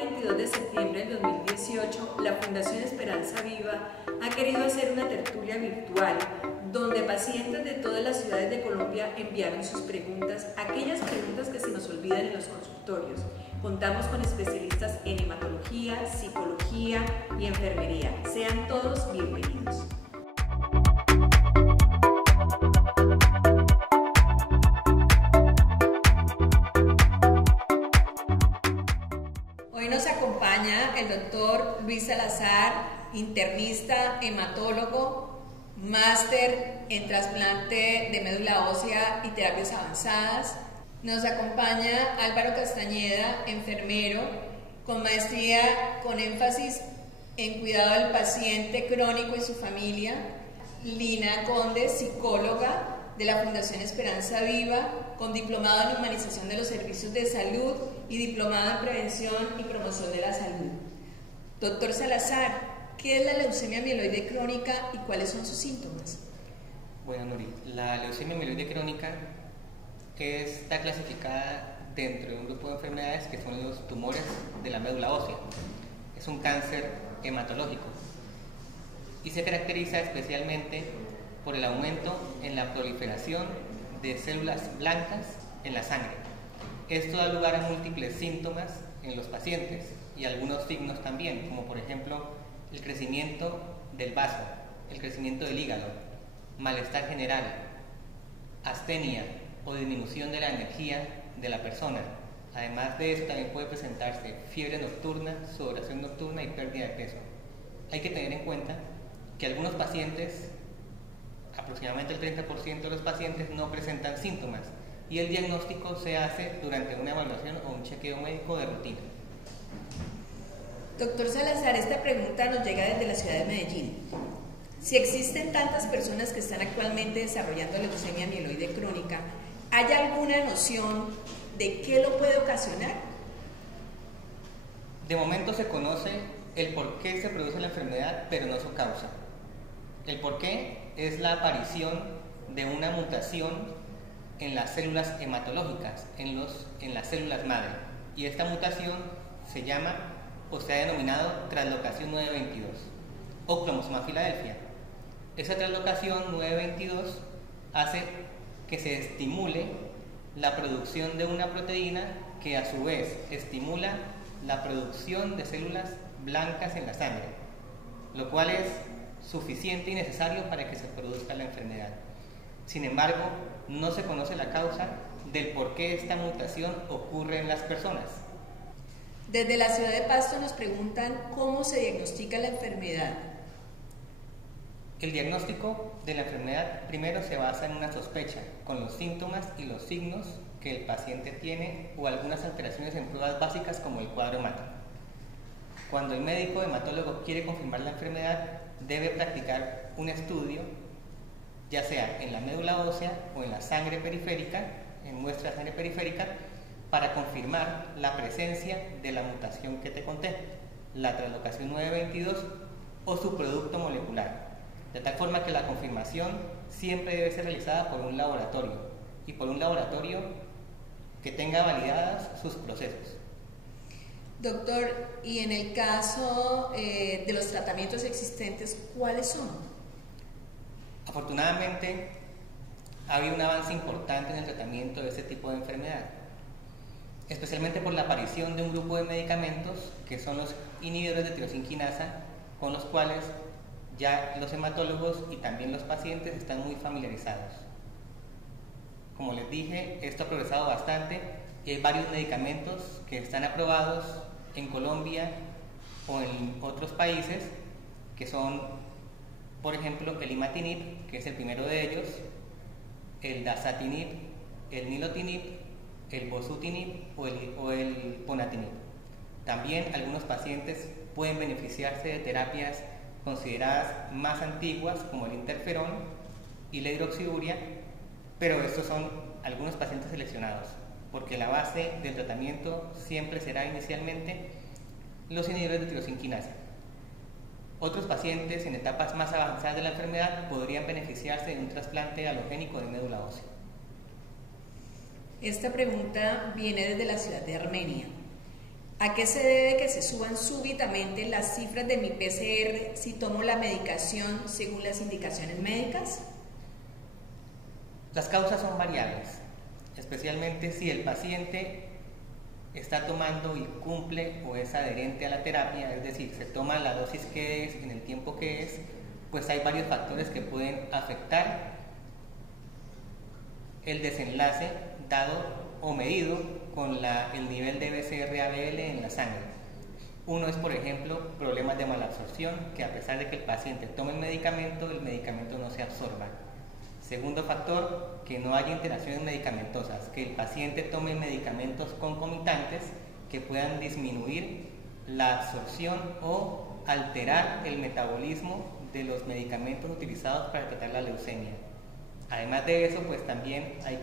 22 de septiembre del 2018, la Fundación Esperanza Viva ha querido hacer una tertulia virtual donde pacientes de todas las ciudades de Colombia enviaron sus preguntas, aquellas preguntas que se nos olvidan en los consultorios. Contamos con especialistas en hematología, psicología y enfermería. Sean todos bienvenidos. Hoy nos acompaña el doctor Luis Salazar, internista, hematólogo, máster en trasplante de médula ósea y terapias avanzadas. Nos acompaña Álvaro Castañeda, enfermero, con maestría con énfasis en cuidado del paciente crónico y su familia. Lina Conde, psicóloga de la Fundación Esperanza Viva, con diplomado en humanización de los servicios de salud y diplomado en prevención y promoción de la salud. Doctor Salazar, ¿qué es la leucemia mieloide crónica y cuáles son sus síntomas? Bueno, Nuri, la leucemia mieloide crónica está clasificada dentro de un grupo de enfermedades que son los tumores de la médula ósea. Es un cáncer hematológico y se caracteriza especialmente por el aumento en la proliferación de células blancas en la sangre. Esto da lugar a múltiples síntomas en los pacientes y algunos signos también, como por ejemplo el crecimiento del vaso, el crecimiento del hígado, malestar general, astenia o disminución de la energía de la persona. Además de eso también puede presentarse fiebre nocturna, sudoración nocturna y pérdida de peso. Hay que tener en cuenta que algunos pacientes, aproximadamente el 30% de los pacientes, no presentan síntomas y el diagnóstico se hace durante una evaluación o un chequeo médico de rutina. Doctor Salazar, esta pregunta nos llega desde la ciudad de Medellín. Si existen tantas personas que están actualmente desarrollando leucemia mieloide crónica, ¿hay alguna noción de qué lo puede ocasionar? De momento se conoce el por qué se produce la enfermedad, pero no su causa. El por qué es la aparición de una mutación en las células hematológicas, en las células madre. Y esta mutación se llama o se ha denominado translocación 922 o cromosoma Filadelfia. Esa translocación 922 hace que se estimule la producción de una proteína que a su vez estimula la producción de células blancas en la sangre, lo cual es suficiente y necesario para que se produzca la enfermedad. Sin embargo, no se conoce la causa del por qué esta mutación ocurre en las personas. Desde la ciudad de Pasto nos preguntan cómo se diagnostica la enfermedad. El diagnóstico de la enfermedad primero se basa en una sospecha, con los síntomas y los signos que el paciente tiene o algunas alteraciones en pruebas básicas como el cuadro hemático. Cuando el médico hematólogo quiere confirmar la enfermedad, debe practicar un estudio, ya sea en la médula ósea o en la sangre periférica, en muestra de sangre periférica, para confirmar la presencia de la mutación que te conté, la translocación 922 o su producto molecular, de tal forma que la confirmación siempre debe ser realizada por un laboratorio y por un laboratorio que tenga validadas sus procesos. Doctor, y en el caso de los tratamientos existentes, ¿cuáles son? Afortunadamente, ha habido un avance importante en el tratamiento de este tipo de enfermedad, especialmente por la aparición de un grupo de medicamentos que son los inhibidores de tirosinquinasa, con los cuales ya los hematólogos y también los pacientes están muy familiarizados. Como les dije, esto ha progresado bastante y hay varios medicamentos que están aprobados en Colombia o en otros países, que son, por ejemplo, el imatinib, que es el primero de ellos, el dasatinib, el nilotinib, el bosutinib o el ponatinib. También algunos pacientes pueden beneficiarse de terapias consideradas más antiguas como el interferón y la hidroxiuria, pero estos son algunos pacientes seleccionados, porque la base del tratamiento siempre será inicialmente los inhibidores de tirosinquinasa. Otros pacientes en etapas más avanzadas de la enfermedad podrían beneficiarse de un trasplante halogénico de médula ósea. Esta pregunta viene desde la ciudad de Armenia. ¿A qué se debe que se suban súbitamente las cifras de mi PCR si tomo la medicación según las indicaciones médicas? Las causas son variables, especialmente si el paciente está tomando y cumple o es adherente a la terapia, es decir, se toma la dosis que es en el tiempo que es, pues hay varios factores que pueden afectar el desenlace dado o medido con el nivel de BCR-ABL en la sangre. Uno es, por ejemplo, problemas de malabsorción, que a pesar de que el paciente tome el medicamento no se absorba. Segundo factor, que no haya interacciones medicamentosas, que el paciente tome medicamentos concomitantes que puedan disminuir la absorción o alterar el metabolismo de los medicamentos utilizados para tratar la leucemia. Además de eso, pues también hay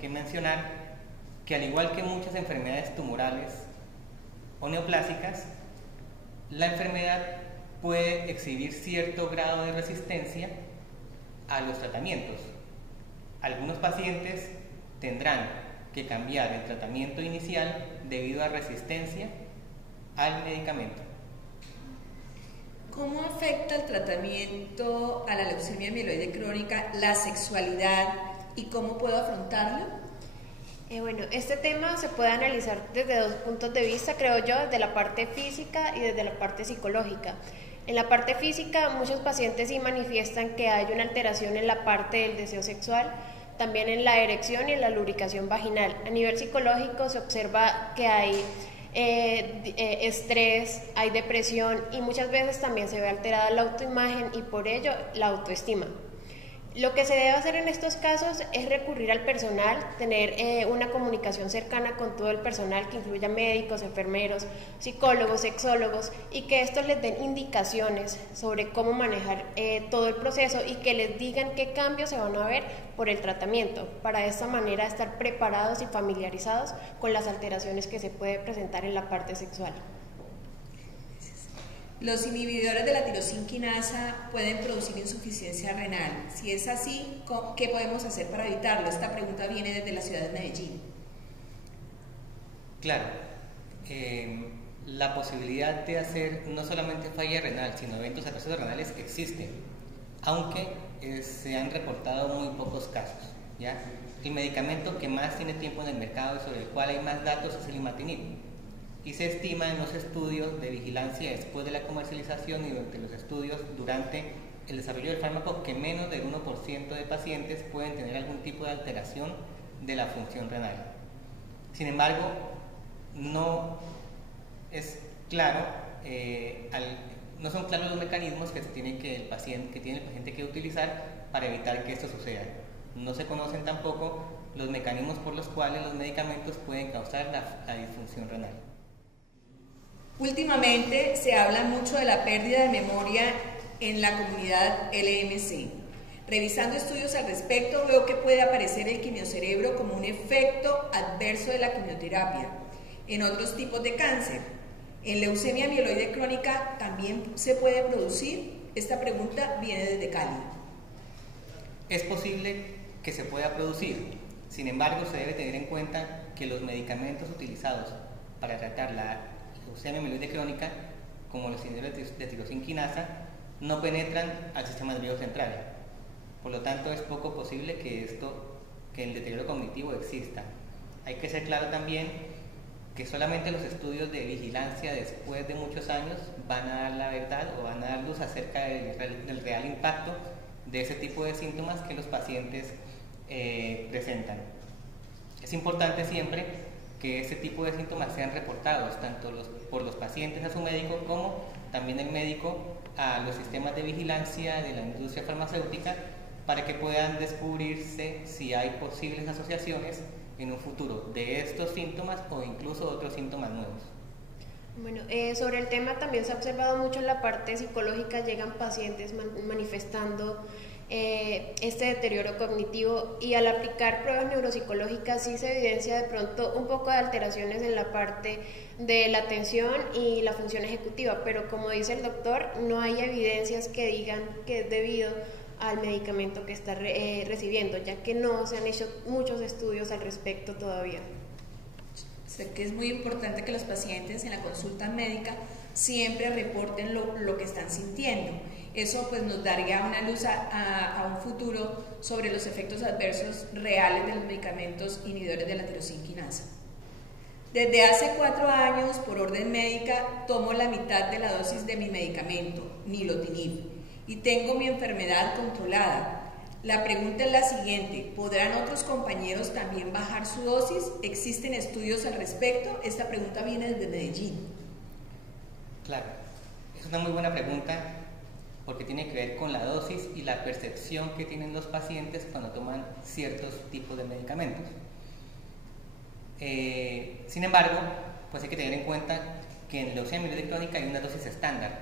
que mencionar que al igual que muchas enfermedades tumorales o neoplásicas, la enfermedad puede exhibir cierto grado de resistencia a los tratamientos. Algunos pacientes tendrán que cambiar el tratamiento inicial debido a resistencia al medicamento. ¿Cómo afecta el tratamiento a la leucemia mieloide crónica la sexualidad y cómo puedo afrontarlo? Bueno, este tema se puede analizar desde dos puntos de vista, creo yo, desde la parte física y desde la parte psicológica. En la parte física, muchos pacientes sí manifiestan que hay una alteración en la parte del deseo sexual, también en la erección y en la lubricación vaginal. A nivel psicológico se observa que hay estrés, hay depresión y muchas veces también se ve alterada la autoimagen y por ello la autoestima. Lo que se debe hacer en estos casos es recurrir al personal, tener una comunicación cercana con todo el personal que incluya médicos, enfermeros, psicólogos, sexólogos y que estos les den indicaciones sobre cómo manejar todo el proceso y que les digan qué cambios se van a ver por el tratamiento, para de esta manera estar preparados y familiarizados con las alteraciones que se puede presentar en la parte sexual. Los inhibidores de la tirosinquinasa pueden producir insuficiencia renal. Si es así, ¿qué podemos hacer para evitarlo? Esta pregunta viene desde la ciudad de Medellín. Claro, la posibilidad de hacer no solamente falla renal, sino eventos adversos renales existen, aunque se han reportado muy pocos casos, ¿ya? El medicamento que más tiene tiempo en el mercado y sobre el cual hay más datos es el imatinib. Y se estima en los estudios de vigilancia después de la comercialización y durante los estudios durante el desarrollo del fármaco que menos del 1% de pacientes pueden tener algún tipo de alteración de la función renal. Sin embargo, no es claro, no son claros los mecanismos que tiene el paciente que utilizar para evitar que esto suceda. No se conocen tampoco los mecanismos por los cuales los medicamentos pueden causar la disfunción renal. Últimamente se habla mucho de la pérdida de memoria en la comunidad LMC. Revisando estudios al respecto, veo que puede aparecer el quimiocerebro como un efecto adverso de la quimioterapia. En otros tipos de cáncer, en leucemia mieloide crónica, ¿también se puede producir? Esta pregunta viene desde Cali. Es posible que se pueda producir, sin embargo, se debe tener en cuenta que los medicamentos utilizados para tratar la leucemia mieloide crónica, como los inhibidores de tirosinquinasa, no penetran al sistema nervioso central. Por lo tanto, es poco posible que el deterioro cognitivo exista. Hay que ser claro también que solamente los estudios de vigilancia después de muchos años van a dar la verdad o van a dar luz acerca del real impacto de ese tipo de síntomas que los pacientes presentan. Es importante siempre que ese tipo de síntomas sean reportados tanto por los pacientes a su médico como también el médico a los sistemas de vigilancia de la industria farmacéutica para que puedan descubrirse si hay posibles asociaciones en un futuro de estos síntomas o incluso otros síntomas nuevos. Bueno, sobre el tema también se ha observado mucho en la parte psicológica, llegan pacientes manifestando este deterioro cognitivo y al aplicar pruebas neuropsicológicas sí se evidencia de pronto un poco de alteraciones en la parte de la atención y la función ejecutiva, pero como dice el doctor, no hay evidencias que digan que es debido al medicamento que está recibiendo, ya que no se han hecho muchos estudios al respecto todavía. Sé que es muy importante que los pacientes en la consulta médica siempre reporten lo que están sintiendo. Eso pues nos daría una luz a un futuro sobre los efectos adversos reales de los medicamentos inhibidores de la tirosinquinasa. Desde hace 4 años, por orden médica, tomo la mitad de la dosis de mi medicamento, nilotinib, y tengo mi enfermedad controlada. La pregunta es la siguiente: ¿podrán otros compañeros también bajar su dosis? ¿Existen estudios al respecto? Esta pregunta viene desde Medellín. Claro, es una muy buena pregunta porque tiene que ver con la dosis y la percepción que tienen los pacientes cuando toman ciertos tipos de medicamentos. Sin embargo, pues hay que tener en cuenta que en leucemia amiloide crónica hay una dosis estándar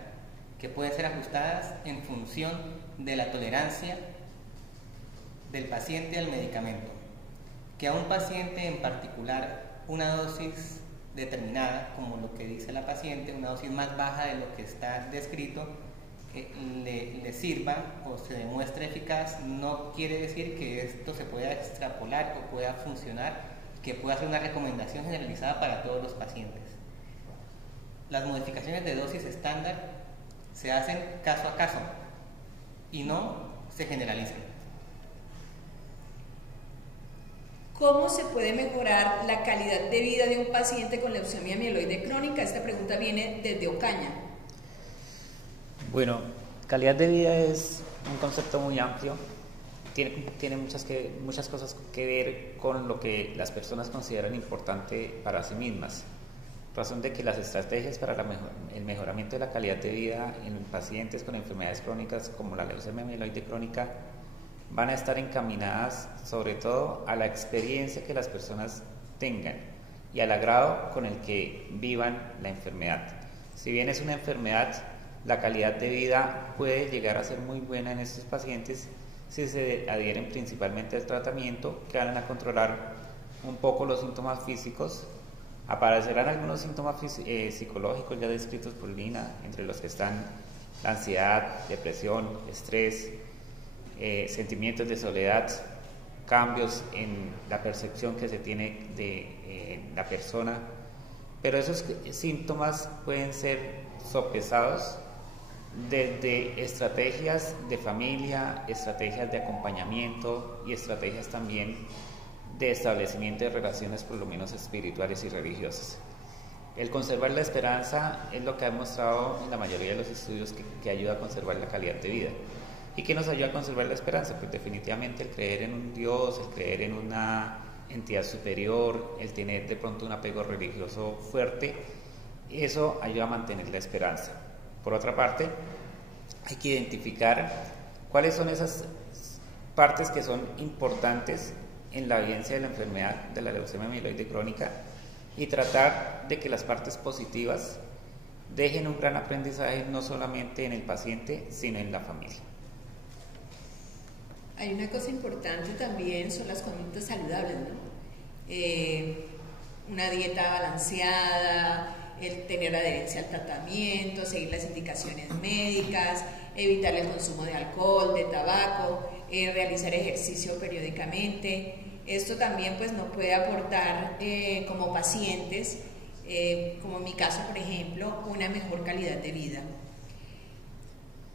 que pueden ser ajustadas en función de la tolerancia del paciente al medicamento. Que a un paciente en particular una dosis determinada, como lo que dice la paciente, una dosis más baja de lo que está descrito, le sirva o se demuestre eficaz, no quiere decir que esto se pueda extrapolar o pueda funcionar, que pueda ser una recomendación generalizada para todos los pacientes. Las modificaciones de dosis estándar se hacen caso a caso y no se generalizan. ¿Cómo se puede mejorar la calidad de vida de un paciente con leucemia amiloide crónica? Esta pregunta viene desde Ocaña. Bueno, calidad de vida es un concepto muy amplio. Tiene muchas cosas que ver con lo que las personas consideran importante para sí mismas. Razón de que las estrategias para el mejoramiento de la calidad de vida en pacientes con enfermedades crónicas como la leucemia amiloide crónica van a estar encaminadas sobre todo a la experiencia que las personas tengan y al agrado con el que vivan la enfermedad. Si bien es una enfermedad, la calidad de vida puede llegar a ser muy buena en estos pacientes si se adhieren principalmente al tratamiento, que van a controlar un poco los síntomas físicos. Aparecerán algunos síntomas psicológicos ya descritos por Lina, entre los que están la ansiedad, depresión, estrés, sentimientos de soledad, cambios en la percepción que se tiene de la persona, pero esos síntomas pueden ser sopesados desde estrategias de familia, estrategias de acompañamiento y estrategias también de establecimiento de relaciones por lo menos espirituales y religiosas. El conservar la esperanza es lo que ha demostrado en la mayoría de los estudios que ayuda a conservar la calidad de vida. ¿Y qué nos ayuda a conservar la esperanza? Pues definitivamente el creer en un Dios, el creer en una entidad superior, el tener de pronto un apego religioso fuerte, eso ayuda a mantener la esperanza. Por otra parte, hay que identificar cuáles son esas partes que son importantes en la evidencia de la enfermedad de la leucemia amiloide crónica y tratar de que las partes positivas dejen un gran aprendizaje no solamente en el paciente, sino en la familia. Hay una cosa importante también, son las conductas saludables, ¿no? Una dieta balanceada, el tener adherencia al tratamiento, seguir las indicaciones médicas, evitar el consumo de alcohol, de tabaco, realizar ejercicio periódicamente. Esto también pues nos puede aportar como pacientes, como en mi caso por ejemplo, una mejor calidad de vida.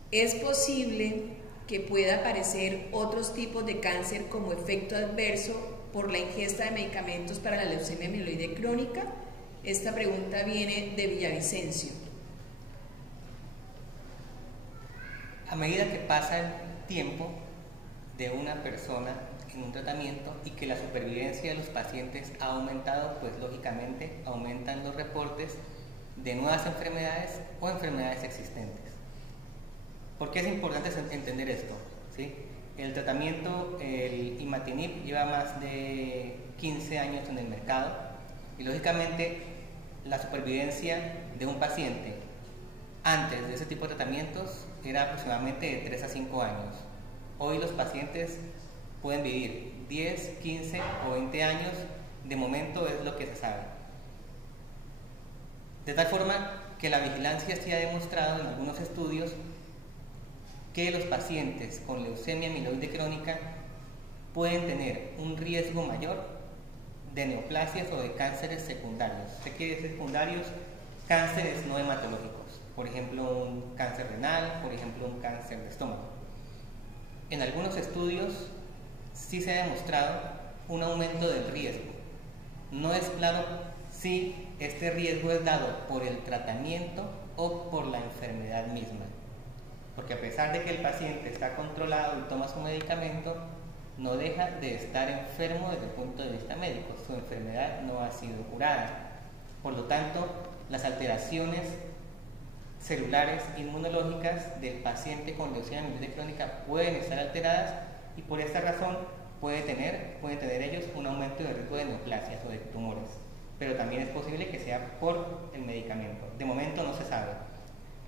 Es posible que pueda aparecer otros tipos de cáncer como efecto adverso por la ingesta de medicamentos para la leucemia amiloide crónica. Esta pregunta viene de Villavicencio. A medida que pasa el tiempo de una persona en un tratamiento y que la supervivencia de los pacientes ha aumentado, pues lógicamente aumentan los reportes de nuevas enfermedades o enfermedades existentes. ¿Por qué es importante entender esto? ¿Sí? El tratamiento, el imatinib, lleva más de 15 años en el mercado y lógicamente la supervivencia de un paciente antes de ese tipo de tratamientos era aproximadamente de 3 a 5 años. Hoy los pacientes pueden vivir 10, 15 o 20 años, de momento es lo que se sabe. De tal forma que la vigilancia sí ha demostrado en algunos estudios que los pacientes con leucemia amiloide crónica pueden tener un riesgo mayor de neoplasias o de cánceres secundarios. ¿Qué quiere decir secundarios? Cánceres no hematológicos, por ejemplo un cáncer renal, por ejemplo un cáncer de estómago. En algunos estudios sí se ha demostrado un aumento del riesgo. No es claro si este riesgo es dado por el tratamiento o por la enfermedad misma, porque a pesar de que el paciente está controlado y toma su medicamento, no deja de estar enfermo desde el punto de vista médico. Su enfermedad no ha sido curada. Por lo tanto, las alteraciones celulares inmunológicas del paciente con leucemia mieloide crónica pueden estar alteradas y por esta razón pueden tener ellos un aumento de riesgo de neoplasias o de tumores. Pero también es posible que sea por el medicamento. De momento no se sabe.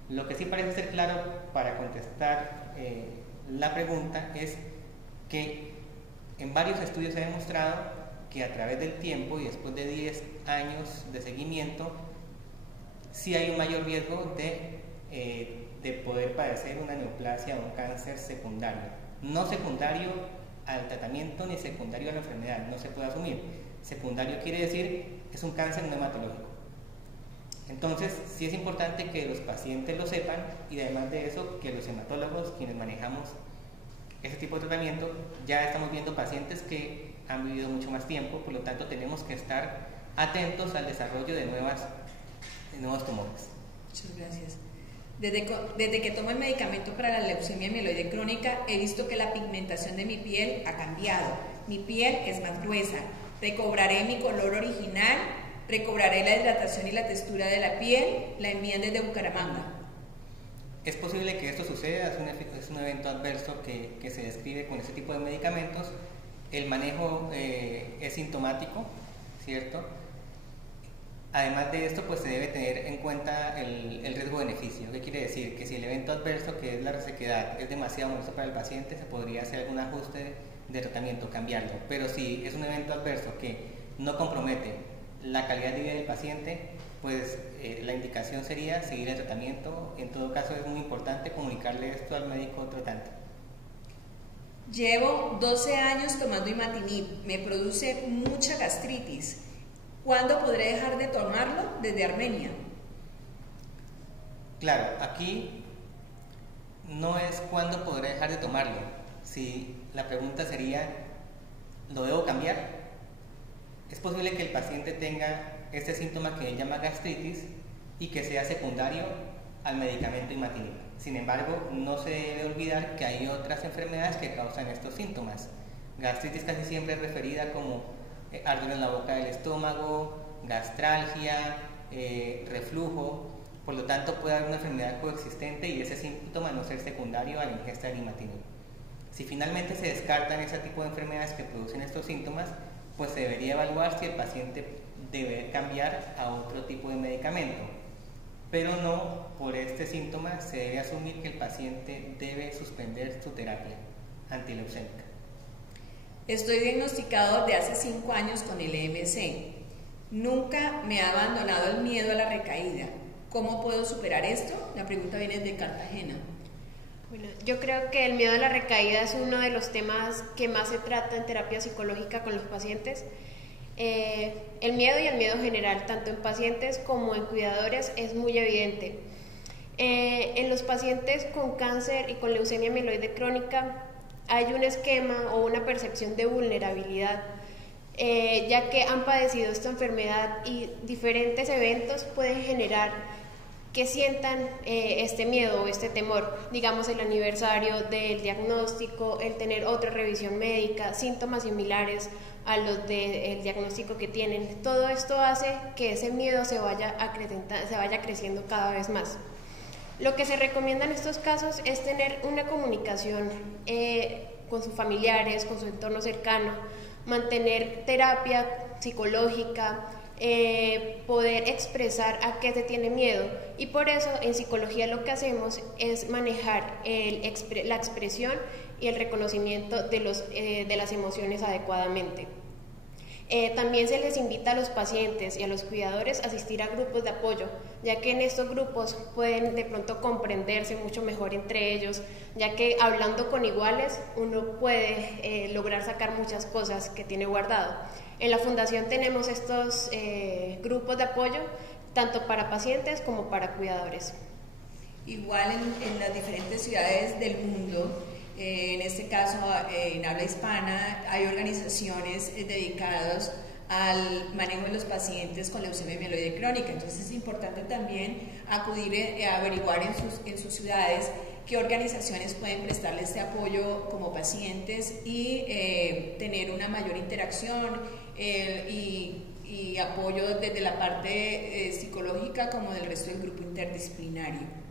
Lo que sí parece ser claro para contestar la pregunta es que en varios estudios se ha demostrado que a través del tiempo y después de 10 años de seguimiento sí hay un mayor riesgo de poder padecer una neoplasia o un cáncer secundario. No secundario al tratamiento ni secundario a la enfermedad, no se puede asumir. Secundario quiere decir es un cáncer no hematológico. Entonces sí es importante que los pacientes lo sepan y además de eso que los hematólogos, quienes manejamos ese tipo de tratamiento, ya estamos viendo pacientes que han vivido mucho más tiempo, por lo tanto tenemos que estar atentos al desarrollo de nuevos tumores. Muchas gracias. Desde que tomo el medicamento para la leucemia mieloide crónica, he visto que la pigmentación de mi piel ha cambiado. Mi piel es más gruesa. Recobraré mi color original, recobraré la hidratación y la textura de la piel. La envían desde Bucaramanga. Es posible que esto suceda, es un evento adverso que se describe con este tipo de medicamentos. El manejo es sintomático, ¿cierto? Además de esto, pues se debe tener en cuenta el riesgo-beneficio. ¿Qué quiere decir? Que si el evento adverso, que es la resequedad, es demasiado molesto para el paciente, se podría hacer algún ajuste de tratamiento, cambiarlo. Pero si es un evento adverso que no compromete la calidad de vida del paciente, pues la indicación sería seguir el tratamiento. En todo caso, es muy importante comunicarle esto al médico tratante. Llevo 12 años tomando imatinib, me produce mucha gastritis. ¿Cuándo podré dejar de tomarlo? Desde Armenia. Claro, aquí no es cuándo podré dejar de tomarlo. Si la pregunta sería, ¿lo debo cambiar? Es posible que el paciente tenga este síntoma que él llama gastritis y que sea secundario al medicamento imatinib. Sin embargo, no se debe olvidar que hay otras enfermedades que causan estos síntomas. Gastritis casi siempre es referida como ardor en la boca del estómago, gastralgia, reflujo. Por lo tanto, puede haber una enfermedad coexistente y ese síntoma no ser secundario a la ingesta de imatinib. Si finalmente se descartan ese tipo de enfermedades que producen estos síntomas, pues se debería evaluar si el paciente debe cambiar a otro tipo de medicamento. Pero no por este síntoma se debe asumir que el paciente debe suspender su terapia antileucémica. Estoy diagnosticado desde hace 5 años con el EMC. Nunca me ha abandonado el miedo a la recaída. ¿Cómo puedo superar esto? La pregunta viene de Cartagena. Bueno, yo creo que el miedo a la recaída es uno de los temas que más se trata en terapia psicológica con los pacientes. El miedo y el miedo general, tanto en pacientes como en cuidadores, es muy evidente. En los pacientes con cáncer y con leucemia mieloide crónica hay un esquema o una percepción de vulnerabilidad, ya que han padecido esta enfermedad y diferentes eventos pueden generar que sientan este miedo o este temor, digamos el aniversario del diagnóstico, el tener otra revisión médica, síntomas similares a los del diagnóstico que tienen. Todo esto hace que ese miedo se vaya creciendo cada vez más. Lo que se recomienda en estos casos es tener una comunicación con sus familiares, con su entorno cercano, mantener terapia psicológica, poder expresar a qué se tiene miedo, y por eso en psicología lo que hacemos es manejar la expresión y el reconocimiento de las emociones adecuadamente. También se les invita a los pacientes y a los cuidadores a asistir a grupos de apoyo, ya que en estos grupos pueden de pronto comprenderse mucho mejor entre ellos, ya que hablando con iguales uno puede lograr sacar muchas cosas que tiene guardado. En la Fundación tenemos estos grupos de apoyo, tanto para pacientes como para cuidadores. Igual en las diferentes ciudades del mundo, en este caso en habla hispana, hay organizaciones dedicadas al manejo de los pacientes con leucemia mieloide crónica. Entonces es importante también acudir a averiguar en sus ciudades qué organizaciones pueden prestarles este apoyo como pacientes y tener una mayor interacción y apoyo desde la parte psicológica como del resto del grupo interdisciplinario.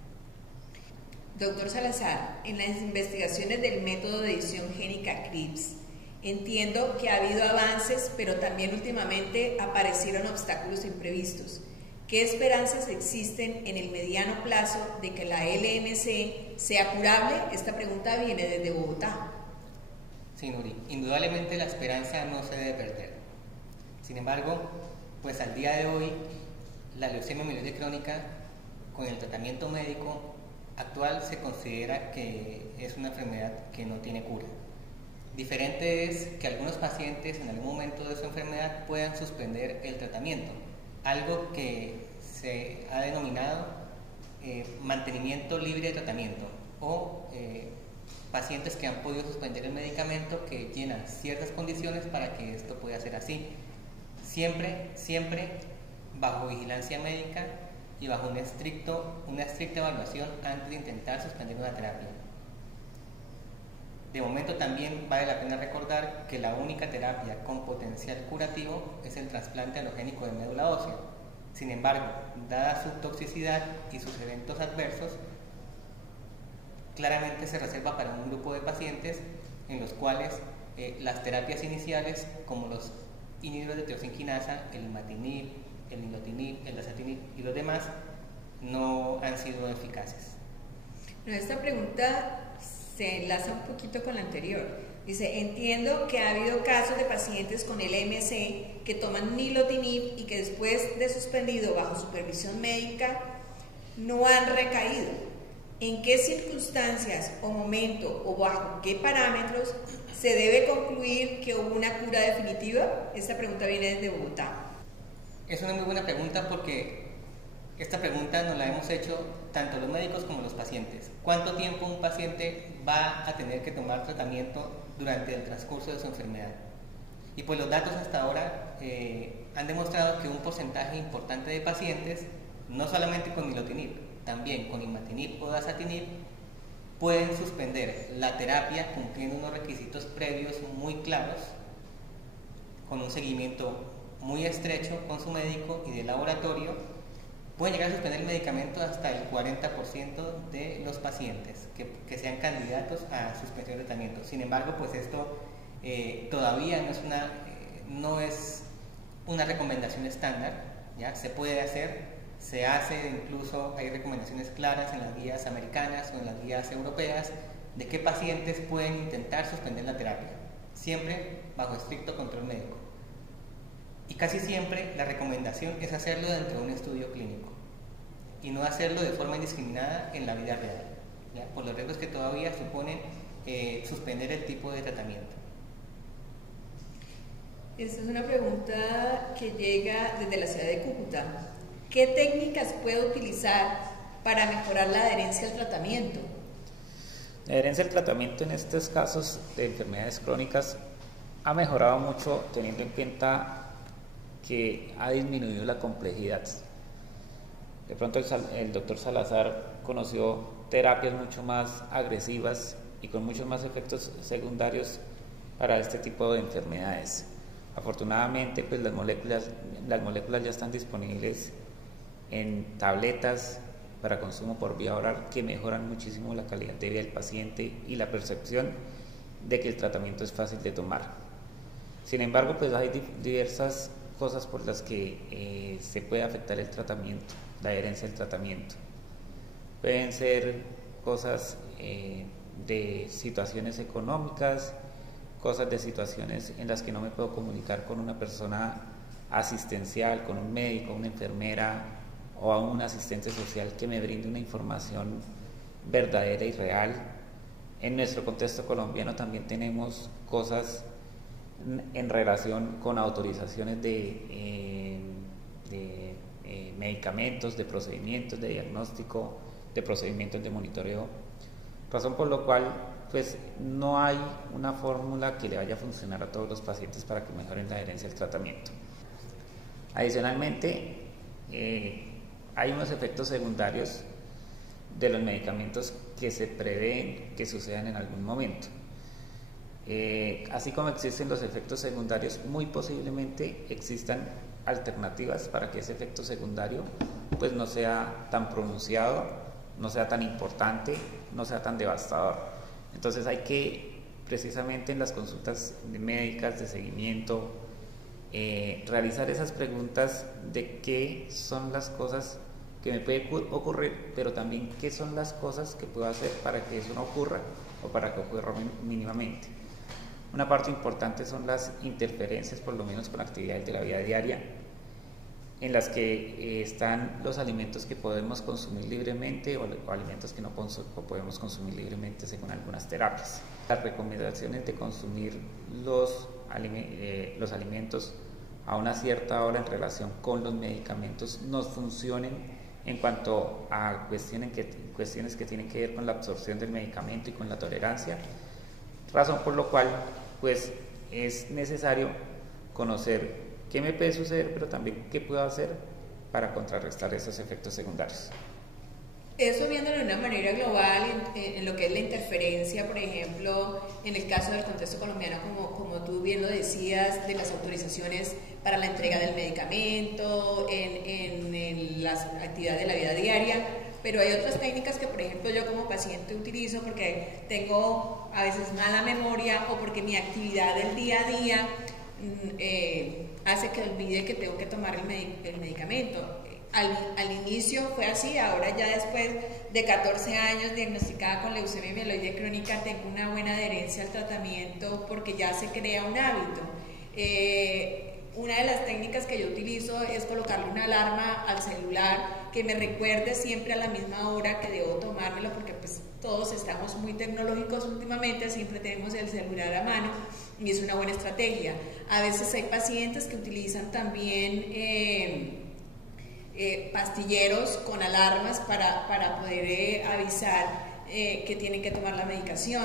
Doctor Salazar, en las investigaciones del método de edición génica CRISPR, entiendo que ha habido avances, pero también últimamente aparecieron obstáculos imprevistos. ¿Qué esperanzas existen en el mediano plazo de que la LMC sea curable? Esta pregunta viene desde Bogotá. Sí, Nuri, indudablemente la esperanza no se debe perder. Sin embargo, pues al día de hoy, la leucemia mieloide crónica, con el tratamiento médico actual, se considera que es una enfermedad que no tiene cura. Diferente es que algunos pacientes en algún momento de su enfermedad puedan suspender el tratamiento, algo que se ha denominado mantenimiento libre de tratamiento o pacientes que han podido suspender el medicamento que llenan ciertas condiciones para que esto pueda ser así. Siempre bajo vigilancia médica y bajo una estricta evaluación antes de intentar suspender una terapia. De momento también vale la pena recordar que la única terapia con potencial curativo es el trasplante halogénico de médula ósea. Sin embargo, dada su toxicidad y sus eventos adversos, claramente se reserva para un grupo de pacientes en los cuales las terapias iniciales, como los inhibidores de tirosina, el imatinib, el nilotinib, el dasatinib y los demás, no han sido eficaces. Esta pregunta se enlaza un poquito con la anterior. Dice, entiendo que ha habido casos de pacientes con LMC que toman nilotinib y que después de suspendido bajo supervisión médica no han recaído. ¿En qué circunstancias o momento o bajo qué parámetros se debe concluir que hubo una cura definitiva? Esta pregunta viene desde Bogotá. Es una muy buena pregunta porque esta pregunta nos la hemos hecho tanto los médicos como los pacientes. ¿Cuánto tiempo un paciente va a tener que tomar tratamiento durante el transcurso de su enfermedad? Y pues los datos hasta ahora han demostrado que un porcentaje importante de pacientes, no solamente con nilotinib, también con imatinib o dasatinib, pueden suspender la terapia cumpliendo unos requisitos previos muy claros, con un seguimiento muy estrecho con su médico y de laboratorio. Pueden llegar a suspender el medicamento hasta el 40% de los pacientes que sean candidatos a suspensión de tratamiento. Sin embargo, pues esto todavía no es una recomendación estándar, ¿ya? Se puede hacer, se hace, incluso hay recomendaciones claras en las guías americanas o en las guías europeas de qué pacientes pueden intentar suspender la terapia, siempre bajo estricto control médico. Y casi siempre la recomendación es hacerlo dentro de un estudio clínico y no hacerlo de forma indiscriminada en la vida real, ¿ya? Por los riesgos que todavía suponen suspender el tipo de tratamiento. Esta es una pregunta que llega desde la ciudad de Cúcuta. ¿Qué técnicas puede utilizar para mejorar la adherencia al tratamiento? La adherencia al tratamiento en estos casos de enfermedades crónicas ha mejorado mucho teniendo en cuenta que ha disminuido la complejidad. De pronto el doctor Salazar conoció terapias mucho más agresivas y con muchos más efectos secundarios para este tipo de enfermedades. Afortunadamente, pues las moléculas ya están disponibles en tabletas para consumo por vía oral que mejoran muchísimo la calidad de vida del paciente y la percepción de que el tratamiento es fácil de tomar. Sin embargo, pues hay diversas cosas por las que se puede afectar el tratamiento, la adherencia al tratamiento. Pueden ser cosas de situaciones económicas, cosas de situaciones en las que no me puedo comunicar con una persona asistencial, con un médico, una enfermera o a un asistente social que me brinde una información verdadera y real. En nuestro contexto colombiano también tenemos cosas en relación con autorizaciones de medicamentos, de procedimientos de diagnóstico, de procedimientos de monitoreo, razón por lo cual pues no hay una fórmula que le vaya a funcionar a todos los pacientes para que mejoren la adherencia al tratamiento. Adicionalmente, hay unos efectos secundarios de los medicamentos que se prevén que sucedan en algún momento. Así como existen los efectos secundarios, muy posiblemente existan alternativas para que ese efecto secundario pues no sea tan pronunciado, no sea tan importante, no sea tan devastador. Entonces hay que, precisamente en las consultas médicas de seguimiento, realizar esas preguntas de qué son las cosas que me puede ocurrir, pero también qué son las cosas que puedo hacer para que eso no ocurra o para que ocurra mínimamente. Una parte importante son las interferencias, por lo menos con actividades de la vida diaria, en las que están los alimentos que podemos consumir libremente o alimentos que no podemos consumir libremente según algunas terapias. Las recomendaciones de consumir los alimentos a una cierta hora en relación con los medicamentos nos funcionen en cuanto a cuestiones que tienen que ver con la absorción del medicamento y con la tolerancia, razón por lo cual pues es necesario conocer qué me puede suceder, pero también qué puedo hacer para contrarrestar esos efectos secundarios. Eso viéndolo de una manera global en lo que es la interferencia, por ejemplo, en el caso del contexto colombiano, como tú bien lo decías, de las autorizaciones para la entrega del medicamento, en las actividades de la vida diaria, pero hay otras técnicas que, por ejemplo, yo como paciente utilizo porque tengo a veces mala memoria o porque mi actividad del día a día hace que olvide que tengo que tomar el medicamento. Al inicio fue así, ahora ya después de 14 años diagnosticada con leucemia mieloide crónica tengo una buena adherencia al tratamiento porque ya se crea un hábito. Una de las técnicas que yo utilizo es colocarle una alarma al celular que me recuerde siempre a la misma hora que debo tomármelo, porque pues todos estamos muy tecnológicos últimamente, siempre tenemos el celular a mano y es una buena estrategia. A veces hay pacientes que utilizan también pastilleros con alarmas para poder avisar que tienen que tomar la medicación.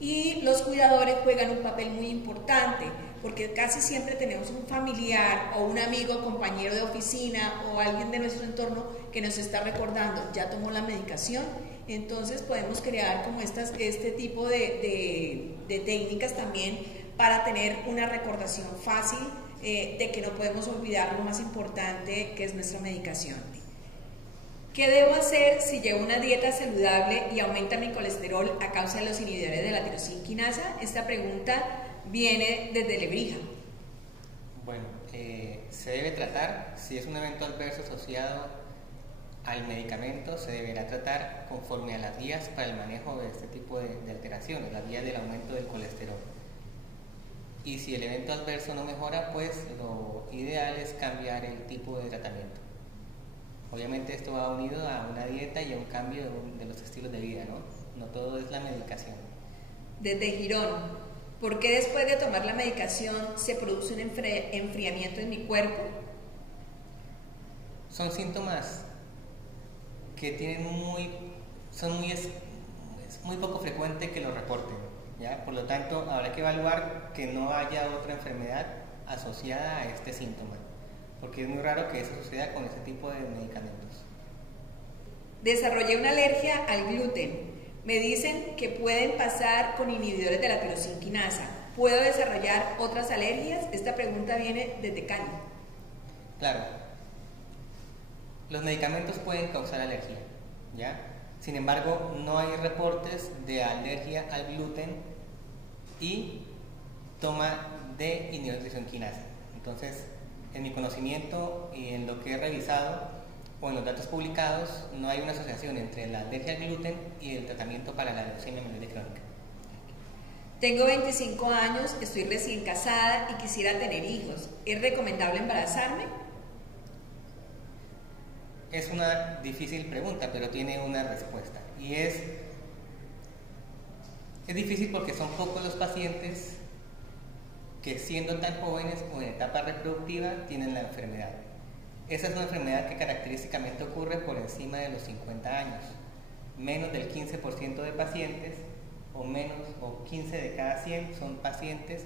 Y los cuidadores juegan un papel muy importante, porque casi siempre tenemos un familiar o un amigo, compañero de oficina o alguien de nuestro entorno que nos está recordando, ya tomó la medicación. Entonces podemos crear como este tipo de técnicas también para tener una recordación fácil de que no podemos olvidar lo más importante, que es nuestra medicación. ¿Qué debo hacer si llevo una dieta saludable y aumenta mi colesterol a causa de los inhibidores de la tirosina quinasa? Esta pregunta viene desde Lebrija. Bueno, se debe tratar, si es un evento adverso asociado al medicamento, se deberá tratar conforme a las guías para el manejo de este tipo de alteraciones, la guía del aumento del colesterol. Y si el evento adverso no mejora, pues lo ideal es cambiar el tipo de tratamiento. Obviamente esto va unido a una dieta y a un cambio de los estilos de vida, ¿no? No todo es la medicación. Desde Girón, ¿por qué después de tomar la medicación se produce un enfriamiento en mi cuerpo? Son síntomas que es muy poco frecuente que lo reporten, ¿ya? Por lo tanto, habrá que evaluar que no haya otra enfermedad asociada a este síntoma, porque es muy raro que eso suceda con este tipo de medicamentos. Desarrollé una alergia al gluten. Me dicen que pueden pasar con inhibidores de la tirosina quinasa. ¿Puedo desarrollar otras alergias? Esta pregunta viene desde Cali. Claro. Los medicamentos pueden causar alergia, ¿ya? Sin embargo, no hay reportes de alergia al gluten y toma de inhibidores de tirosina quinasa. Entonces, en mi conocimiento y en lo que he revisado o en los datos publicados, no hay una asociación entre la alergia al gluten y el tratamiento para la leucemia mieloide crónica. Tengo 25 años, estoy recién casada y quisiera tener hijos. ¿Es recomendable embarazarme? Es una difícil pregunta, pero tiene una respuesta. Y es difícil porque son pocos los pacientes que, siendo tan jóvenes o en etapa reproductiva, tienen la enfermedad. Esa es una enfermedad que característicamente ocurre por encima de los 50 años. Menos del 15% de pacientes, o 15 de cada 100 son pacientes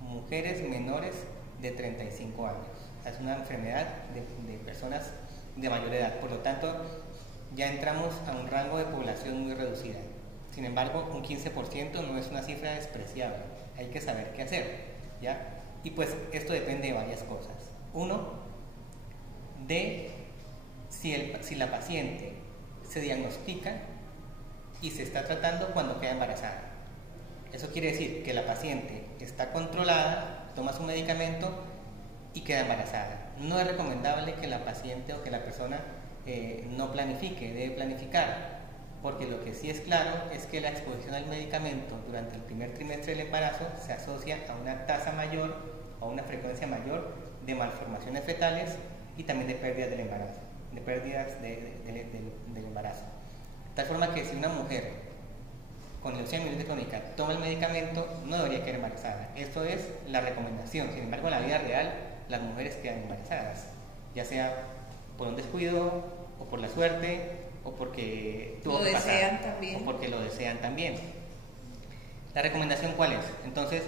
mujeres menores de 35 años. Es una enfermedad de personas de mayor edad, por lo tanto ya entramos a un rango de población muy reducida. Sin embargo, un 15% no es una cifra despreciable, hay que saber qué hacer, ¿ya? Y pues esto depende de varias cosas. Uno, de si la paciente se diagnostica y se está tratando cuando queda embarazada. Eso quiere decir que la paciente está controlada, toma su medicamento y queda embarazada. No es recomendable que la paciente o que la persona no planifique, debe planificar, porque lo que sí es claro es que la exposición al medicamento durante el primer trimestre del embarazo se asocia a una tasa mayor o una frecuencia mayor de malformaciones fetales y también de pérdidas del embarazo, del embarazo. De tal forma que si una mujer con leucemia mieloide crónica toma el medicamento, no debería quedar embarazada. Esto es la recomendación. Sin embargo, en la vida real, las mujeres quedan embarazadas, ya sea por un descuido, o por la suerte, o porque tuvo que pasar, o porque lo desean también. ¿La recomendación cuál es? Entonces,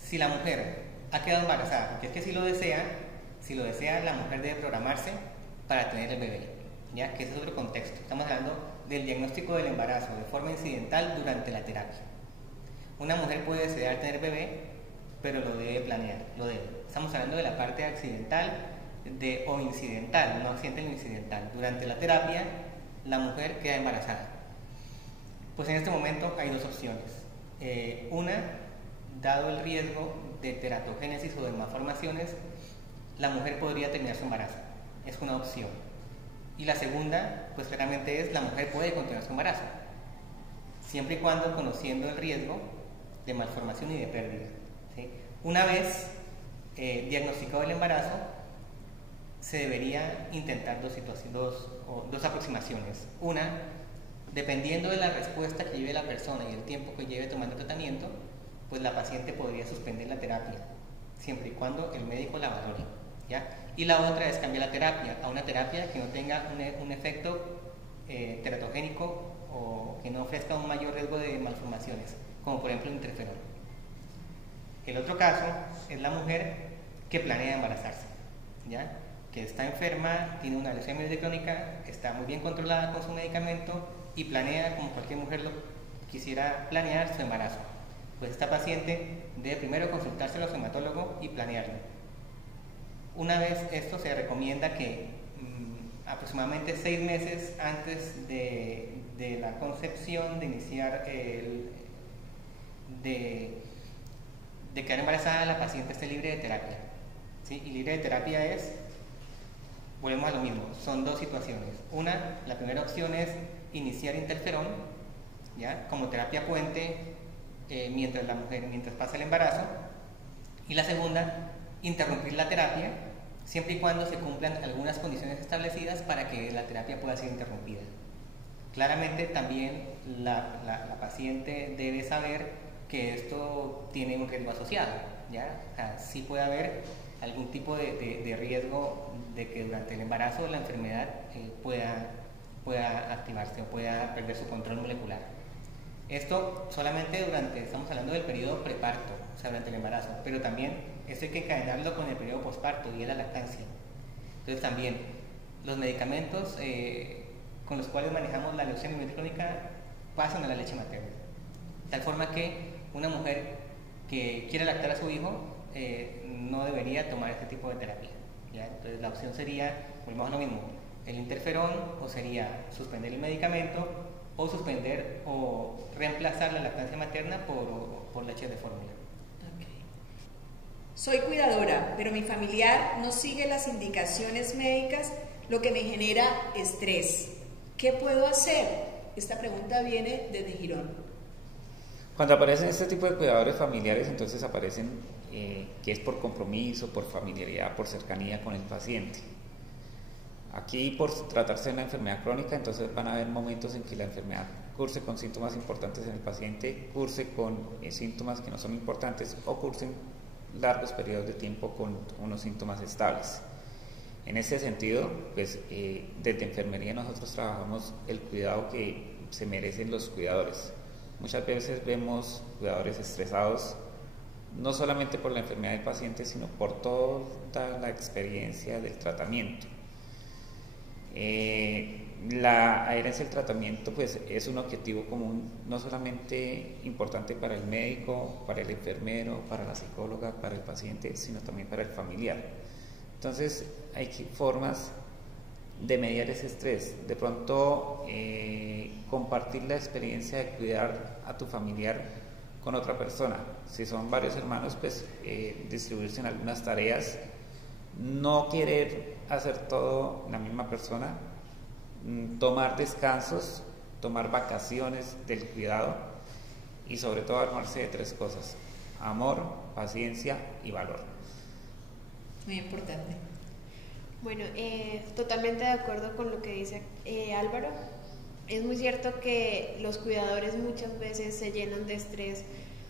si la mujer ha quedado embarazada, porque es que si lo desea, la mujer debe programarse para tener el bebé, ¿ya? Que ese es otro contexto. Estamos hablando del diagnóstico del embarazo de forma incidental durante la terapia. Una mujer puede desear tener bebé, pero lo debe planear, lo debe. Estamos hablando de la parte accidental o incidental, no accidental o incidental. Durante la terapia, la mujer queda embarazada. Pues en este momento hay dos opciones. Una, dado el riesgo de teratogénesis o de malformaciones, la mujer podría terminar su embarazo. Es una opción. Y la segunda, pues claramente es, la mujer puede continuar su embarazo, siempre y cuando conociendo el riesgo de malformación y de pérdida, ¿sí? Una vez diagnosticado el embarazo, se debería intentar dos aproximaciones. Una, dependiendo de la respuesta que lleve la persona y el tiempo que lleve tomando el tratamiento, pues la paciente podría suspender la terapia, siempre y cuando el médico la valore, ¿ya? Y la otra es cambiar la terapia a una terapia que no tenga un efecto teratogénico o que no ofrezca un mayor riesgo de malformaciones, como por ejemplo el interferón. El otro caso es la mujer que planea embarazarse, ¿ya? Que está enferma, tiene una leucemia mieloide crónica, está muy bien controlada con su medicamento y planea, como cualquier mujer lo quisiera planear, su embarazo. Pues esta paciente debe primero consultárselo a su hematólogo y planearlo. Una vez esto, se recomienda que aproximadamente 6 meses antes de la concepción, de iniciar de quedar embarazada, la paciente esté libre de terapia, ¿sí? Y libre de terapia es, volvemos a lo mismo, son dos situaciones. Una, la primera opción es iniciar interferón, ¿ya? Como terapia puente mientras pasa el embarazo. Y la segunda, interrumpir la terapia siempre y cuando se cumplan algunas condiciones establecidas para que la terapia pueda ser interrumpida. Claramente también la paciente debe saber que esto tiene un riesgo asociado, ¿ya? O sea, sí puede haber algún tipo de riesgo de que durante el embarazo la enfermedad pueda activarse o pueda perder su control molecular. Esto solamente estamos hablando del periodo preparto, o sea, durante el embarazo, pero también esto hay que encadenarlo con el periodo posparto y la lactancia. Entonces también los medicamentos con los cuales manejamos la leucemia mieloide crónica pasan a la leche materna. De tal forma que una mujer que quiera lactar a su hijo no debería tomar este tipo de terapia, ¿ya? Entonces la opción sería, volvemos a lo mismo, el interferón, o sería suspender el medicamento, o suspender o reemplazar la lactancia materna por leche de fórmula. Okay. Soy cuidadora, pero mi familiar no sigue las indicaciones médicas, lo que me genera estrés. ¿Qué puedo hacer? Esta pregunta viene desde Girón. Cuando aparecen este tipo de cuidadores familiares, entonces aparecen que es por compromiso, por familiaridad, por cercanía con el paciente. Aquí, por tratarse de una enfermedad crónica, entonces van a haber momentos en que la enfermedad curse con síntomas importantes en el paciente, curse con síntomas que no son importantes o cursen largos periodos de tiempo con unos síntomas estables. En ese sentido, pues desde enfermería nosotros trabajamos el cuidado que se merecen los cuidadores. Muchas veces vemos cuidadores estresados, no solamente por la enfermedad del paciente, sino por toda la experiencia del tratamiento. La adherencia al tratamiento pues es un objetivo común, no solamente importante para el médico, para el enfermero, para la psicóloga, para el paciente, sino también para el familiar. Entonces hay formas de mediar ese estrés, de pronto compartir la experiencia de cuidar a tu familiar con otra persona. Si son varios hermanos, pues distribuirse en algunas tareas, no querer hacer todo la misma persona, tomar descansos, tomar vacaciones del cuidado y sobre todo armarse de 3 cosas: amor, paciencia y valor. Muy importante. Bueno, totalmente de acuerdo con lo que dice Álvaro. Es muy cierto que los cuidadores muchas veces se llenan de estrés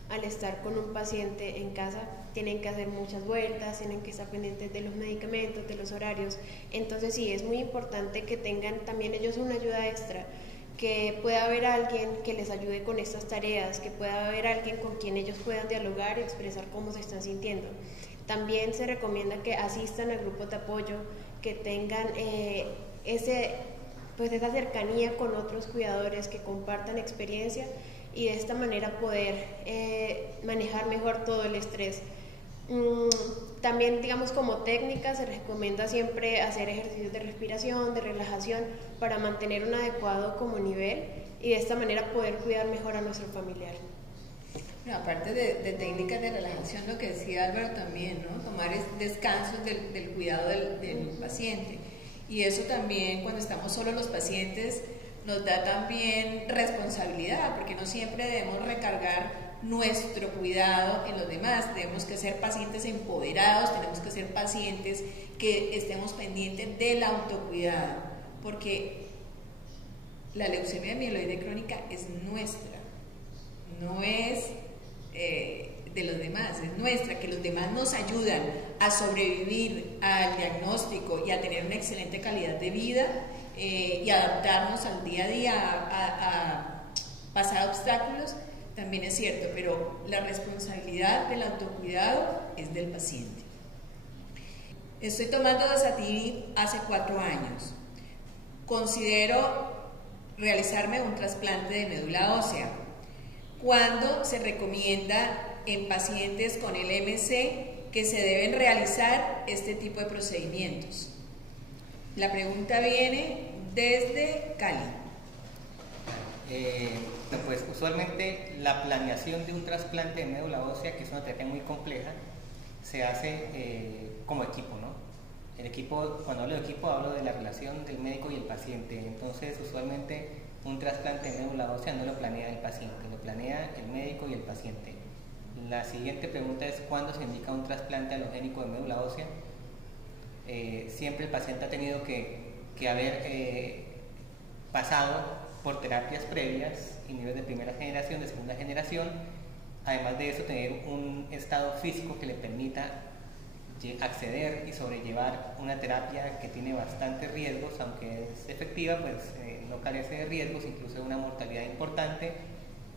al estar con un paciente en casa. Tienen que hacer muchas vueltas, tienen que estar pendientes de los medicamentos, de los horarios. Entonces sí, es muy importante que tengan también ellos una ayuda extra, que pueda haber alguien que les ayude con estas tareas, que pueda haber alguien con quien ellos puedan dialogar y expresar cómo se están sintiendo. También se recomienda que asistan a grupos de apoyo, que tengan esa cercanía con otros cuidadores, que compartan experiencia y de esta manera poder manejar mejor todo el estrés. También, digamos, como técnica se recomienda siempre hacer ejercicios de respiración, de relajación, para mantener un adecuado como nivel y de esta manera poder cuidar mejor a nuestro familiar. Bueno, aparte de técnicas de relajación, lo que decía Álvaro también, ¿no? Tomar descansos del cuidado del paciente. Y eso también, cuando estamos solos los pacientes, nos da también responsabilidad, porque no siempre debemos recargar nuestro cuidado en los demás. Tenemos que ser pacientes empoderados, tenemos que ser pacientes que estemos pendientes del autocuidado, porque la leucemia mieloide crónica es nuestra, no es de los demás, es nuestra, que los demás nos ayudan a sobrevivir al diagnóstico y a tener una excelente calidad de vida y adaptarnos al día a día, a pasar obstáculos. También es cierto, pero la responsabilidad del autocuidado es del paciente. Estoy tomando Dasatinib hace 4 años. Considero realizarme un trasplante de médula ósea. ¿Cuándo se recomienda en pacientes con el MC que se deben realizar este tipo de procedimientos? La pregunta viene desde Cali. Pues usualmente la planeación de un trasplante de médula ósea, que es una terapia muy compleja, se hace como equipo, ¿no? El equipo, cuando hablo de equipo, hablo de la relación del médico y el paciente. Entonces, usualmente un trasplante de médula ósea no lo planea el paciente, lo planea el médico y el paciente. La siguiente pregunta es: ¿cuándo se indica un trasplante alogénico de médula ósea? Siempre el paciente ha tenido que haber pasado por terapias previas, inhibidores de primera generación, de segunda generación. Además de eso, tener un estado físico que le permita acceder y sobrellevar una terapia que tiene bastantes riesgos, aunque es efectiva, pues no carece de riesgos, incluso de una mortalidad importante,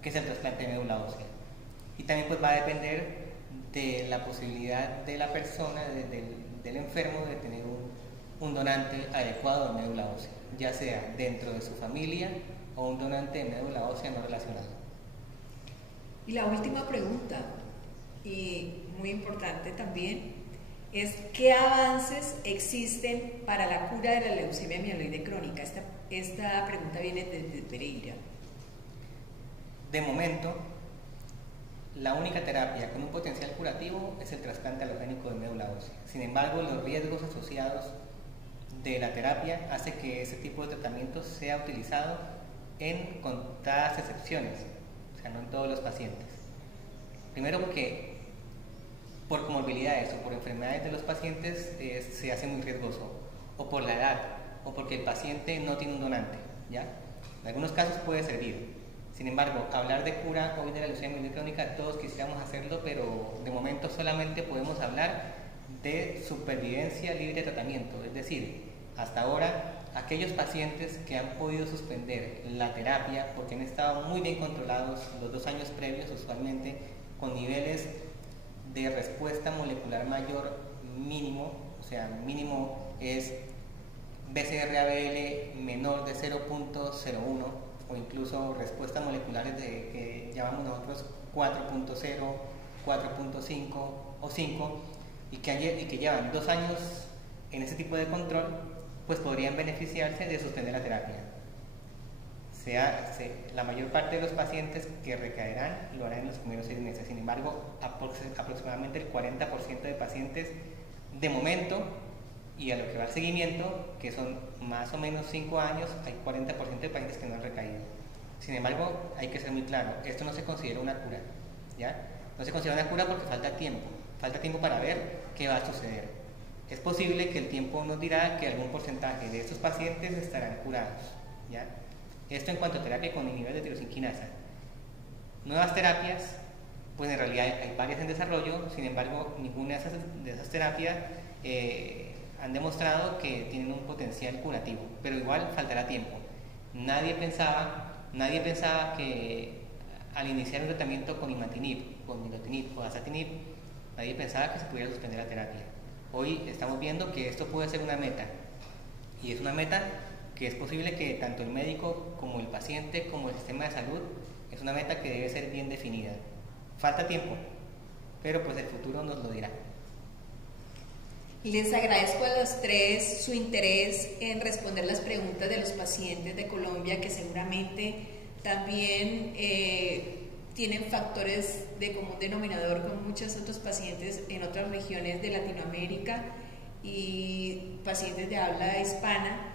que es el trasplante de médula ósea. Y también pues va a depender de la posibilidad de la persona, del enfermo, de tener un donante adecuado de médula ósea, ya sea dentro de su familia o un donante de médula ósea no relacionado. Y la última pregunta, y muy importante también, es ¿qué avances existen para la cura de la leucemia mieloide crónica? Esta pregunta viene desde Pereira. De momento, la única terapia con un potencial curativo es el trasplante alogénico de médula ósea. Sin embargo, los riesgos asociados de la terapia hace que ese tipo de tratamiento sea utilizado en contadas excepciones. O o sea, no en todos los pacientes. Primero porque por comorbilidades o por enfermedades de los pacientes se hace muy riesgoso, o por la edad, o porque el paciente no tiene un donante, ¿ya? En algunos casos puede servir. Sin embargo, hablar de cura hoy de la leucemia mieloide crónica, todos quisiéramos hacerlo, pero de momento solamente podemos hablar de supervivencia libre de tratamiento, es decir, hasta ahora aquellos pacientes que han podido suspender la terapia porque han estado muy bien controlados los 2 años previos, usualmente con niveles de respuesta molecular mayor mínimo, o sea, mínimo es BCR-ABL menor de 0.01 o incluso respuestas moleculares que llamamos nosotros 4.0, 4.5 o 5 y que llevan 2 años en ese tipo de control, pues podrían beneficiarse de suspender la terapia. La mayor parte de los pacientes que recaerán lo harán en los primeros 6 meses. Sin embargo, aproximadamente el 40% de pacientes de momento y a lo que va el seguimiento, que son más o menos 5 años, hay 40% de pacientes que no han recaído. Sin embargo, hay que ser muy claro, esto no se considera una cura, ¿ya? No se considera una cura porque falta tiempo para ver qué va a suceder. Es posible que el tiempo nos dirá que algún porcentaje de estos pacientes estarán curados, ¿ya? Esto en cuanto a terapia con inhibidores de tirosinquinasa. Nuevas terapias, pues en realidad hay varias en desarrollo, sin embargo, ninguna de esas terapias han demostrado que tienen un potencial curativo, pero igual faltará tiempo. Nadie pensaba que al iniciar un tratamiento con imatinib, con nilotinib o azacitidina, nadie pensaba que se pudiera suspender la terapia. Hoy estamos viendo que esto puede ser una meta, y es una meta que es posible que tanto el médico como el paciente como el sistema de salud, es una meta que debe ser bien definida. Falta tiempo, pero pues el futuro nos lo dirá. Les agradezco a los tres su interés en responder las preguntas de los pacientes de Colombia, que seguramente también tienen factores de común denominador con muchos otros pacientes en otras regiones de Latinoamérica y pacientes de habla hispana,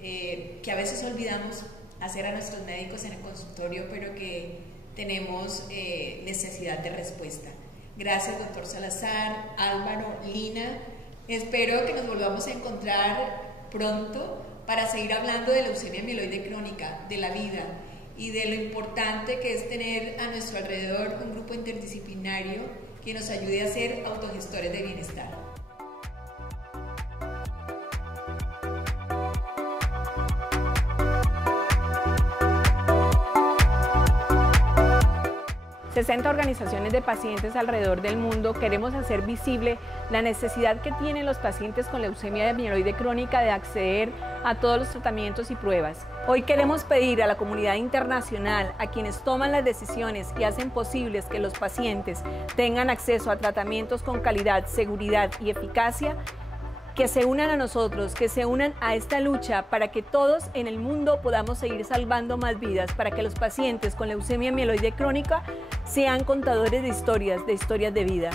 que a veces olvidamos hacer a nuestros médicos en el consultorio, pero que tenemos necesidad de respuesta. Gracias, doctor Salazar, Álvaro, Lina. Espero que nos volvamos a encontrar pronto para seguir hablando de leucemia mieloide crónica, de la vida y de lo importante que es tener a nuestro alrededor un grupo interdisciplinario que nos ayude a ser autogestores de bienestar. 60 organizaciones de pacientes alrededor del mundo queremos hacer visible la necesidad que tienen los pacientes con leucemia mieloide crónica de acceder a todos los tratamientos y pruebas. Hoy queremos pedir a la comunidad internacional, a quienes toman las decisiones y hacen posibles que los pacientes tengan acceso a tratamientos con calidad, seguridad y eficacia, que se unan a nosotros, que se unan a esta lucha para que todos en el mundo podamos seguir salvando más vidas, para que los pacientes con leucemia mieloide crónica sean contadores de historias de vida.